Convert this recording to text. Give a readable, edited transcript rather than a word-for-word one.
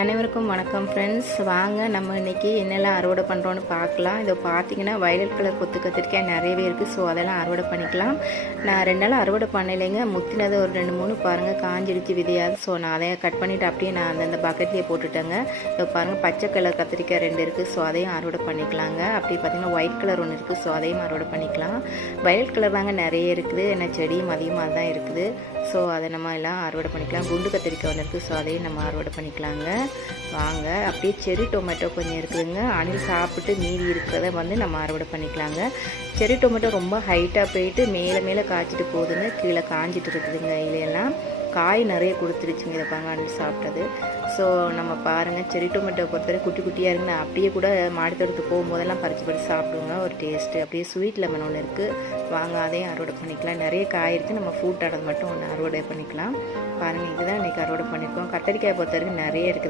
அனைவருக்கும் வணக்கம் ஃப்ரெண்ட்ஸ். வாங்க நம்ம இன்றைக்கி என்னெல்லாம் அறுவடை பண்ணுறோன்னு பார்க்கலாம். இதை பார்த்தீங்கன்னா வயலட் கலர் கொத்து கத்திரிக்காய் நிறையவே இருக்குது. ஸோ அதெல்லாம் அறுவடை பண்ணிக்கலாம். நான் 2 நாள் அறுவடை பண்ணலைங்க. முத்தினது ஒரு 2-3 பாருங்கள் காஞ்சிடுச்சு விதையாது. ஸோ நான் அதை கட் பண்ணிவிட்டு அப்படியே நான் அந்த பக்கெட்லேயே போட்டுட்டேங்க. இப்போ பாருங்கள் பச்சை கலர் கத்திரிக்காய் 2 இருக்குது. ஸோ அதையும் அறுவடை பண்ணிக்கலாங்க. அப்படி பார்த்திங்கன்னா ஒயிட் கலர் ஒன்று இருக்குது. ஸோ அதையும் அறுவடை பண்ணிக்கலாம். வயலட் கலர் தாங்க நிறைய இருக்குது. ஏன்னா செடியும் அதிகமாக தான் இருக்குது. ஸோ அதை நம்ம எல்லாம் அறுவடை பண்ணிக்கலாம். குண்டு கத்திரிக்காய் ஒன்று இருக்குது. ஸோ அதையும் நம்ம அறுவடை பண்ணிக்கலாங்க. வாங்க அப்படியே செரி டொமேட்டோ கொஞ்சம் இருக்குதுங்க. அணில் சாப்பிட்டு மீதி இருக்கிறத நம்ம அறுவடை பண்ணிக்கலாங்க. செரி டொமேட்டோ ரொம்ப ஹைட்டாக போயிட்டு மேலே காய்ச்சிட்டு போகுதுங்க. கீழே காஞ்சிட்டு இருக்குதுங்க. இலையெல்லாம் காய் நிறைய கொடுத்துருச்சுங்க. இதை பாருங்க அணில் சாப்பிட்டது. ஸோ நம்ம பாருங்கள் செரி டொமேட்டோ பொறுத்தவரை குட்டி குட்டியாக இருக்குன்னு அப்படியே கூட மாடி தோட்டத்துக்கு போகும்போதெல்லாம் பறித்து சாப்பிடுங்க. ஒரு டேஸ்ட்டு. அப்படியே ஸ்வீட் லெமன் ஒன்று இருக்குது. வாங்க அதையும் அறுவடை பண்ணிக்கலாம். நிறைய காய் இருக்குது. நம்ம ஃப்ரூட் ஆனது மட்டும் ஒன்று அறுவடை பண்ணிக்கலாம். பாருங்கள் இதுதான் இன்றைக்கி அறுவடை பண்ணியிருக்கோம். கத்திரிக்காய் பொறுத்த வரைக்கும் நிறைய இருக்குது.